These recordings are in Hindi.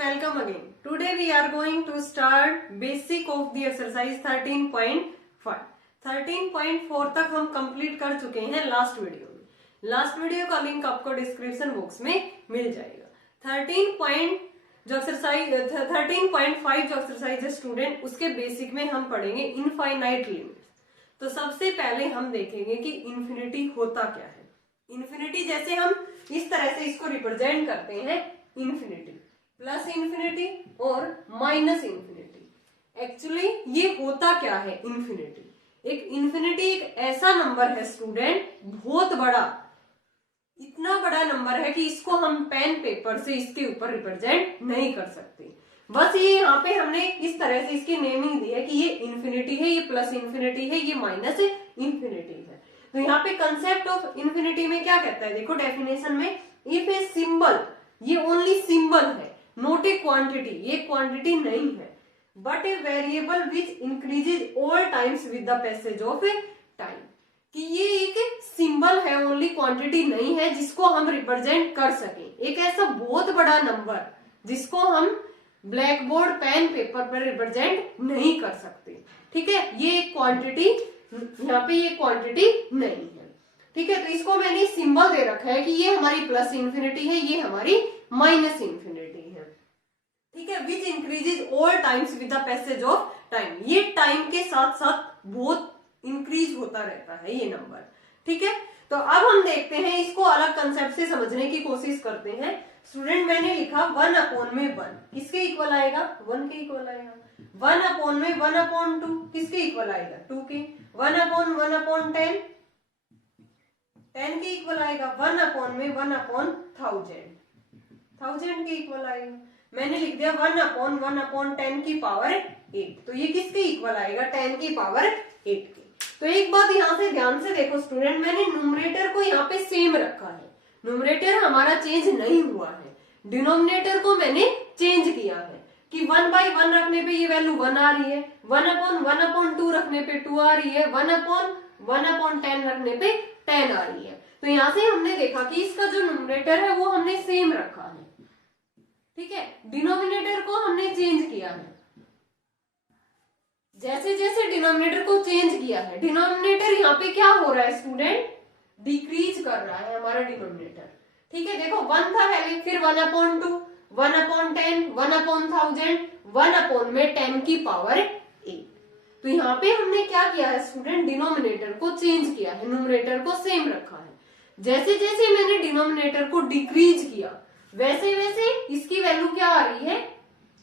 welcome again. Today we are going to start basic of the exercise 13.5. 13.4 तक हम कंप्लीट कर चुके हैं लास्ट वीडियो में। लास्ट वीडियो का लिंक आपको डिस्क्रिप्शन बॉक्स में मिल जाएगा। 13.5 जो एक्सरसाइज है स्टूडेंट, उसके बेसिक में हम पढ़ेंगे इनफाइनाइट लिमिट्स। तो सबसे पहले हम देखेंगे कि इन्फिनिटी होता क्या है। इन्फिनिटी जैसे हम इस तरह से इसको रिप्रेजेंट करते हैं, इन्फिनिटी, प्लस इन्फिनिटी और माइनस इन्फिनिटी। एक्चुअली ये होता क्या है इन्फिनिटी? इन्फिनिटी एक ऐसा नंबर है स्टूडेंट, बहुत बड़ा, इतना बड़ा नंबर है कि इसको हम पेन पेपर से इसके ऊपर रिप्रेजेंट नहीं कर सकते। बस ये यहाँ पे हमने इस तरह से इसकी नेमिंग दी है कि ये इन्फिनिटी है, ये प्लस इन्फिनिटी है, ये माइनस इन्फिनिटी है। तो यहाँ पे कंसेप्ट ऑफ इन्फिनिटी में क्या कहता है, देखो डेफिनेशन में, इफ ए सिंबल, ये ओनली सिंबल है, नॉट ए क्वांटिटी, ये क्वांटिटी नहीं है, but a variable which increases all times with the passage of time, कि ये एक सिंबल है, ओनली क्वांटिटी नहीं है जिसको हम रिप्रेजेंट कर सके। एक ऐसा बहुत बड़ा नंबर जिसको हम ब्लैक बोर्ड पेन पेपर पर रिप्रेजेंट नहीं कर सकते। ठीक है, ये एक क्वांटिटी, यहाँ पे ये क्वांटिटी नहीं है। ठीक है, तो इसको मैंने सिंबल दे रखा है कि ये हमारी प्लस इन्फिनिटी है, ये हमारी माइनस इन्फिनिटी है। ठीक है, विच increases all times with the passage of time, ये टाइम के साथ साथ बहुत इंक्रीज होता रहता है ये नंबर। ठीक है, तो अब हम देखते हैं, इसको अलग कंसेप्ट से समझने की कोशिश करते हैं। स्टूडेंट मैंने लिखा 1/1, किसके इक्वल आएगा? 1 के इक्वल आएगा। 1/1/2 किसके इक्वल आएगा? 2 के। 1/1/10 10 के इक्वल आएगा। 1/1/1000 1000 के इक्वल आएगा। मैंने लिख दिया 1/1/10 की पावर 8, तो ये किसके इक्वल आएगा? 10 की पावर 8 के। तो एक बात यहाँ से ध्यान से देखो स्टूडेंट, मैंने न्यूमरेटर को यहाँ पे सेम रखा है, न्यूमरेटर हमारा चेंज नहीं हुआ है, डिनोमिनेटर को मैंने चेंज किया है कि 1/1 रखने पे ये वैल्यू 1 आ रही है, 1/1/2 रखने पे 2 आ रही है, 1/1/10 रखने पे 10 आ रही है। तो यहाँ से हमने देखा कि इसका जो न्यूमरेटर है वो हमने सेम रखा है। ठीक है, डिनोमिनेटर को हमने चेंज किया है। जैसे जैसे डिनोमिनेटर को चेंज किया है, डिनोमिनेटर यहाँ पे क्या हो रहा है स्टूडेंट? डिक्रीज कर रहा है हमारा डिनोमिनेटर। ठीक है, देखो 1 था पहले, फिर 1/2, 1/10, 1/1000, 1/10 की पावर 8। तो यहाँ पे हमने क्या किया है स्टूडेंट? डिनोमिनेटर को चेंज किया है, न्यूमरेटर को सेम रखा है। जैसे जैसे मैंने डिनोमिनेटर को डिक्रीज किया, वैसे वैसे इसकी वैल्यू क्या आ रही है?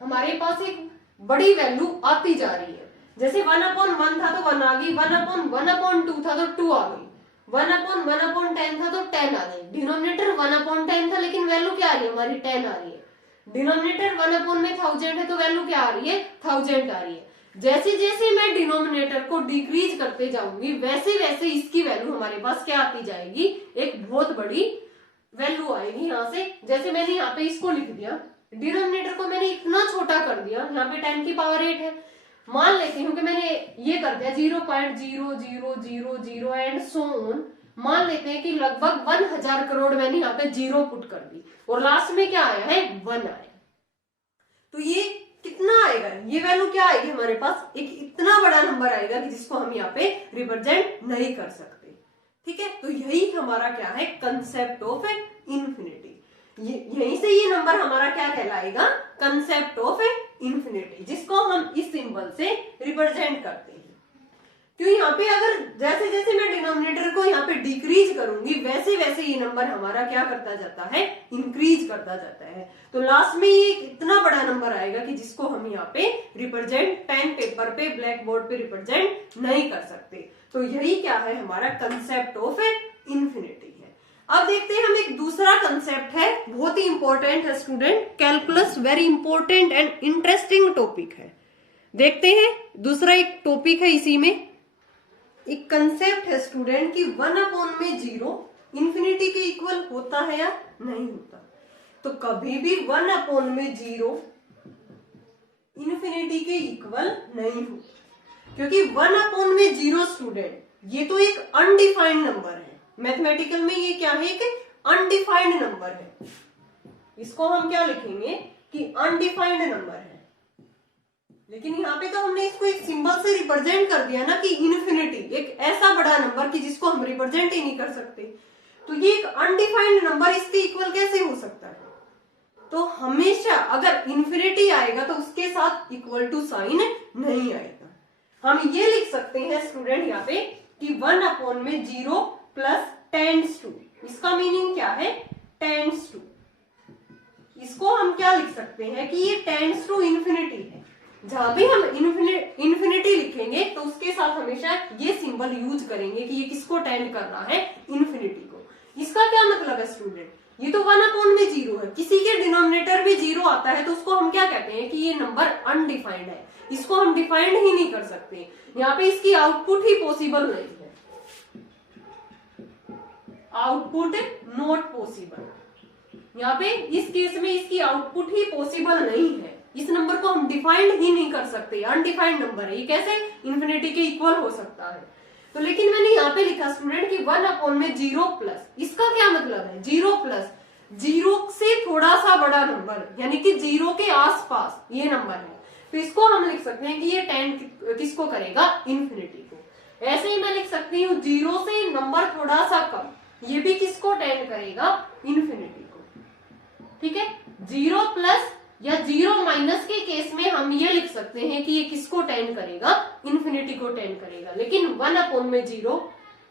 हमारे पास एक बड़ी वैल्यू आती जा रही है। जैसे 1/1 था तो 1 आ गई, 1/1/2 था तो 2 आ गई, 1/1/10 था तो 10 आ गई। डिनोमिनेटर 1/10 था लेकिन वैल्यू क्या आ रही है? हमारी 10 आ रही है। डिनोमिनेटर 1/1000 है तो वैल्यू क्या आ रही है? 1000 आ रही है। जैसे जैसे मैं डिनोमिनेटर को डिक्रीज करते जाऊंगी, वैसे वैसे इसकी वैल्यू हमारे पास क्या आती जाएगी? एक बहुत बड़ी वैल्यू आएगी यहाँ से। जैसे मैंने यहाँ पे इसको लिख दिया, डिनोमिनेटर को मैंने इतना छोटा कर दिया, यहाँ पे 10 की पावर 8 है। मान लेती हूँ कि मैंने ये कर दिया 0.0000 एंड सो ऑन। मान लेते हैं कि लगभग 1000 करोड़ मैंने यहाँ पे जीरो पुट कर दी और लास्ट में क्या आया है? 1 आया। तो ये कितना आएगा? ये वैल्यू क्या आएगी हमारे पास? एक इतना बड़ा नंबर आएगा कि जिसको हम यहाँ पे रिप्रेजेंट नहीं कर सकते। ठीक है, तो यही हमारा क्या है? Concept of infinity. यहीं से ये नंबर हमारा क्या कहलाएगा? कंसेप्ट ऑफ इन्फिनिटी, जिसको हम इस सिंबल से रिप्रेजेंट करते हैं। क्यों? यहाँ पे अगर जैसे जैसे मैं डिनोमिनेटर को यहाँ पे डिक्रीज करूंगी, वैसे वैसे ये नंबर हमारा क्या करता जाता है? इंक्रीज करता जाता है। तो लास्ट में ये इतना बड़ा नंबर आएगा कि जिसको हम यहाँ पे रिप्रेजेंट पेन पेपर पे, ब्लैक बोर्ड पे रिप्रेजेंट नहीं कर सकते। तो यही क्या है? हमारा कंसेप्ट ऑफ इन्फिनिटी है। अब देखते हैं हम एक दूसरा कंसेप्ट है, बहुत ही इंपॉर्टेंट है student, calculus very important and interesting topic है। देखते हैं दूसरा एक टॉपिक है, इसी में एक कंसेप्ट है स्टूडेंट कि 1/0 इन्फिनिटी के इक्वल होता है या नहीं होता। तो कभी भी 1/0 इन्फिनिटी के इक्वल नहीं होता, क्योंकि 1/0 स्टूडेंट ये तो एक अनडिफाइंड नंबर है। मैथमेटिकल में ये क्या है? एक अनडिफाइंड नंबर है। इसको हम क्या लिखेंगे? कि अनडिफाइंड नंबर है, लेकिन यहाँ पे तो हमने इसको एक सिंबल से रिप्रेजेंट कर दिया ना कि इन्फिनिटी, एक ऐसा बड़ा नंबर कि जिसको हम रिप्रेजेंट ही नहीं कर सकते। तो ये एक अनडिफाइंड नंबर इसके इक्वल कैसे हो सकता है? तो हमेशा अगर इन्फिनिटी आएगा तो उसके साथ इक्वल टू साइन नहीं आएगा। हम ये लिख सकते हैं स्टूडेंट यहाँ पे कि 1 में 0 प्लस टेंड्स टू, इसका मीनिंग क्या है? Tends to. इसको हम क्या लिख सकते हैं कि ये टेंड्स टू इन्फिनिटी है। जहां भी हम इन्फिनिटी लिखेंगे तो उसके साथ हमेशा ये सिंबल यूज करेंगे कि ये किसको टेंड कर रहा है? इन्फिनिटी को। इसका क्या मतलब है स्टूडेंट? ये तो 1 में 0 है, किसी के डिनोमिनेटर भी 0 आता है तो उसको हम क्या कहते हैं कि ये नंबर अनडिफाइंड है, इसको हम डिफाइंड ही नहीं कर सकते। यहाँ पे इसकी आउटपुट ही पॉसिबल नहीं है, आउटपुट नॉट पॉसिबल। यहाँ पे इस केस में इसकी आउटपुट ही पॉसिबल नहीं है, इस नंबर को हम डिफाइंड ही नहीं कर सकते, अनडिफाइंड नंबर है, ये कैसे इन्फिनिटी के इक्वल हो सकता है? तो लेकिन मैंने यहाँ पे लिखा स्टूडेंट कि 1 में 0 प्लस, इसका क्या मतलब है? 0 प्लस 0 से थोड़ा सा बड़ा नंबर, यानी कि 0 के आसपास ये नंबर है, तो इसको हम लिख सकते हैं कि ये टेंड किसको करेगा? इन्फिनिटी को। ऐसे ही मैं लिख सकती हूँ 0 से नंबर थोड़ा सा कम, ये भी किसको टेंड करेगा? इन्फिनिटी को। ठीक है, 0 प्लस या 0 माइनस के केस में हम ये लिख सकते हैं कि ये किसको टेंड करेगा? इन्फिनिटी को टेंड करेगा। लेकिन 1 में 0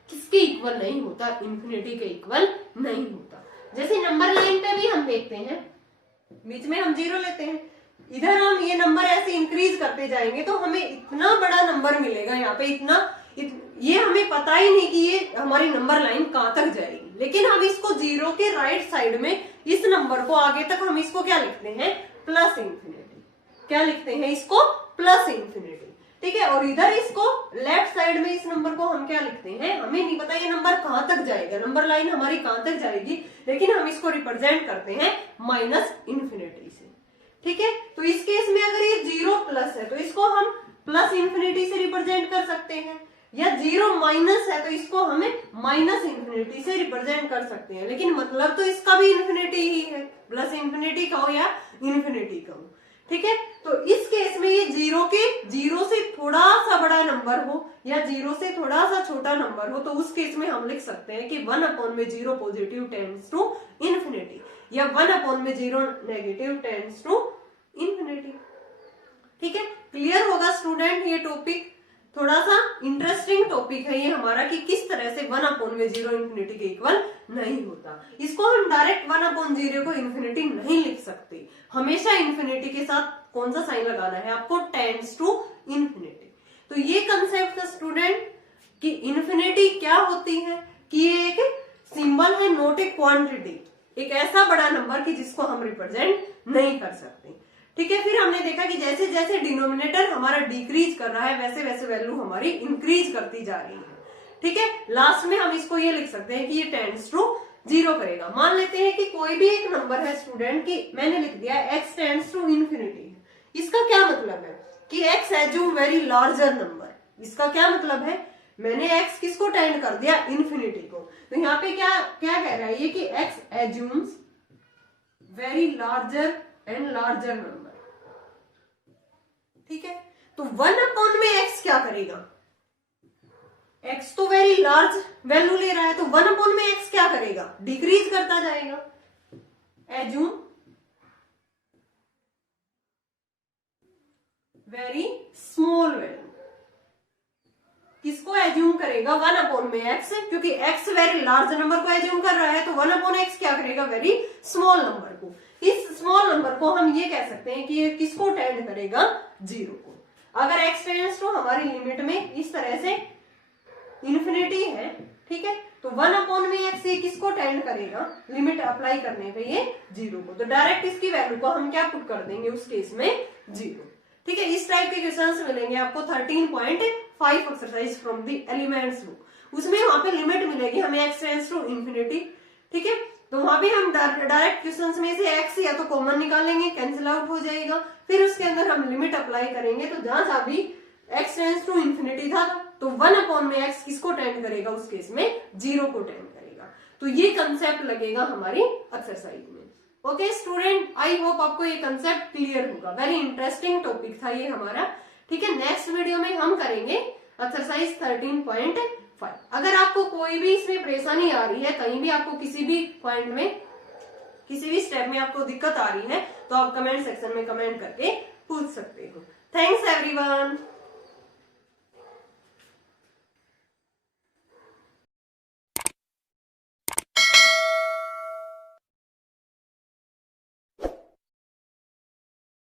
किसके इक्वल नहीं होता? इन्फिनिटी के इक्वल नहीं होता। जैसे नंबर लाइन पे भी हम देखते हैं, बीच में हम 0 लेते हैं, इधर हम ये नंबर ऐसे इंक्रीज करते जाएंगे तो हमें इतना बड़ा नंबर मिलेगा यहाँ पे, ये हमें पता ही नहीं कि ये हमारी नंबर लाइन कहां तक जाएगी। लेकिन हम इसको 0 के राइट साइड में इस नंबर को आगे तक हम इसको क्या लिखते हैं? Plus infinity. क्या लिखते हैं इसको? Plus infinity. ठीक है, और इधर इसको लेफ्ट साइड में इस नंबर को हम क्या लिखते हैं? हमें नहीं पता ये नंबर कहां तक जाएगा, नंबर लाइन हमारी कहां तक जाएगी, लेकिन हम इसको रिप्रेजेंट करते हैं माइनस इंफिनिटी से। ठीक है, तो इस केस में अगर ये 0 प्लस है तो इसको हम प्लस इंफिनिटी से रिप्रेजेंट कर सकते हैं, या 0 माइनस है तो इसको हमें माइनस इंफिनिटी से रिप्रेजेंट कर सकते हैं। लेकिन मतलब तो इसका भी इंफिनिटी ही है, प्लस इंफिनिटी का हो या इंफिनिटी का हो। ठीक है, तो इस केस में ये 0 से थोड़ा सा बड़ा नंबर हो या 0 से थोड़ा सा छोटा नंबर हो, तो उस केस में हम लिख सकते हैं कि 1 में 0 पॉजिटिव टेंड्स टू इंफिनिटी, या 1 में 0 नेगेटिव टेंड्स टू इंफिनिटी। ठीक है, क्लियर होगा स्टूडेंट? ये टॉपिक थोड़ा सा इंटरेस्टिंग टॉपिक है ये हमारा, कि किस तरह से 1 में 0 इंफिनिटी के इक्वल नहीं होता। इसको हम डायरेक्ट 1/0 को इंफिनिटी नहीं लिख सकते, हमेशा इंफिनिटी के साथ कौन सा साइन लगाना है आपको? Tends to infinity. तो ये कंसेप्ट था स्टूडेंट कि इंफिनिटी क्या होती है, कि ये एक सिंबल है, नॉट ए क्वांटिटी, एक ऐसा बड़ा नंबर कि जिसको हम रिप्रेजेंट नहीं कर सकते। ठीक है, फिर हमने देखा कि जैसे जैसे डिनोमिनेटर हमारा डिक्रीज कर रहा है वैसे वैसे वैल्यू हमारी इंक्रीज करती जा रही है। ठीक है, लास्ट में हम इसको ये लिख सकते हैं कि ये टेंड्स टू 0 करेगा। मान लेते हैं कि कोई भी एक नंबर है स्टूडेंट, की मैंने लिख दिया x टेंड्स टू इंफिनिटी। इसका क्या मतलब है? कि x assume very larger number. इसका क्या मतलब है? मैंने x किसको टेंड कर दिया? इंफिनिटी को। तो यहाँ पे क्या क्या कह रहा है ये कि x assumes very larger and larger number. ठीक है, तो 1 में x क्या करेगा? x तो वेरी लार्ज वैल्यू ले रहा है, तो 1 में x क्या करेगा? डिक्रीज करता जाएगा। एज्यूम वेरी स्मॉल वैल्यू, किसको एज्यूम करेगा? 1 में x, क्योंकि x वेरी लार्ज नंबर को एज्यूम कर रहा है, तो 1/x क्या करेगा? वेरी स्मॉल नंबर को। इस स्मॉल नंबर को हम ये कह सकते हैं कि ये किसको टेंड करेगा? 0 को। अगर x टेंड्स टू हमारी लिमिट में इस तरह से इंफिनिटी है, ठीक है, तो 1 में x ये किसको टेंड करेगा? लिमिट अप्लाई करने पे ये 0 को। तो डायरेक्ट इसकी वैल्यू को हम क्या पुट कर देंगे उस केस में? 0। ठीक है, इस टाइप के क्वेश्चंस मिलेंगे आपको 13.5 exercise from the elements book. उसमें वहां पे लिमिट मिलेगी हमें x टेंड्स टू इंफिनिटी। ठीक है, तो वहां पे हम डायरेक्ट क्वेश्चंस में से x या तो कॉमन निकालेंगे, कैंसिल आउट हो जाएगा, फिर उसके अंदर हम लिमिट अप्लाई करेंगे। तो जहां जहां भी x टेंड्स टू इंफिनिटी था तो 1 में x किसको टेंड करेगा? उस केस में 0 को टेंड करेगा। तो ये कंसेप्ट लगेगा हमारी एक्सरसाइज में। ओके स्टूडेंट, आई होप आपको ये कंसेप्ट क्लियर होगा। वेरी इंटरेस्टिंग टॉपिक था ये हमारा। ठीक है, नेक्स्ट वीडियो में हम करेंगे एक्सरसाइज 13.5। अगर आपको कोई भी इसमें परेशानी आ रही है, कहीं भी आपको किसी भी पॉइंट में, किसी भी स्टेप में आपको दिक्कत आ रही है, तो आप कमेंट सेक्शन में कमेंट करके पूछ सकते हो। Thanks everyone.